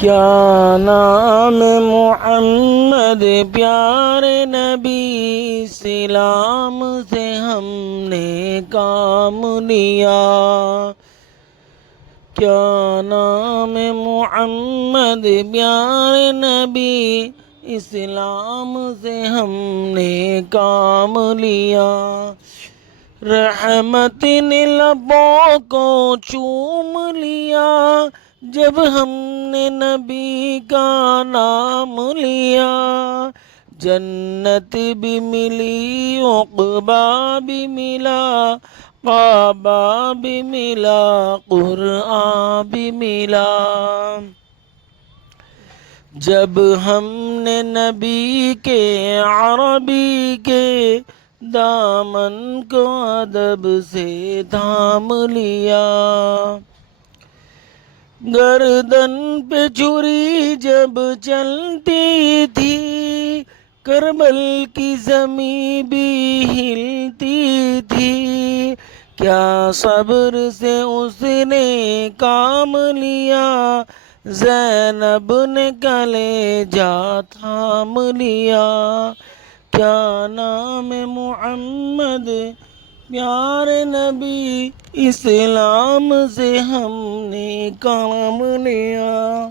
کیا نام محمد پیارے نبی، اسلام سے ہم نے کام لیا۔ کیا نام محمد پیارے نبی، اسلام سے ہم نے کام لیا۔ رحمت نے لبوں کو چوم لیا، جب ہم نے نبی کا نام لیا۔ جنت بھی ملی، عقبہ بھی ملا، کعبہ بھی ملا، قرآن بھی ملا۔ جب ہم نے نبی کے عربی کے دامن کو ادب سے تھام لیا۔ گردن پہ چھری جب چلتی تھی، کربل کی زمین بھی ہلتی تھی۔ کیا صبر سے اس نے کام لیا، زینب نے کلیجہ تھام لیا۔ کیا نام محمد پیارے نبی، اسلام سے ہم نے کام لیا۔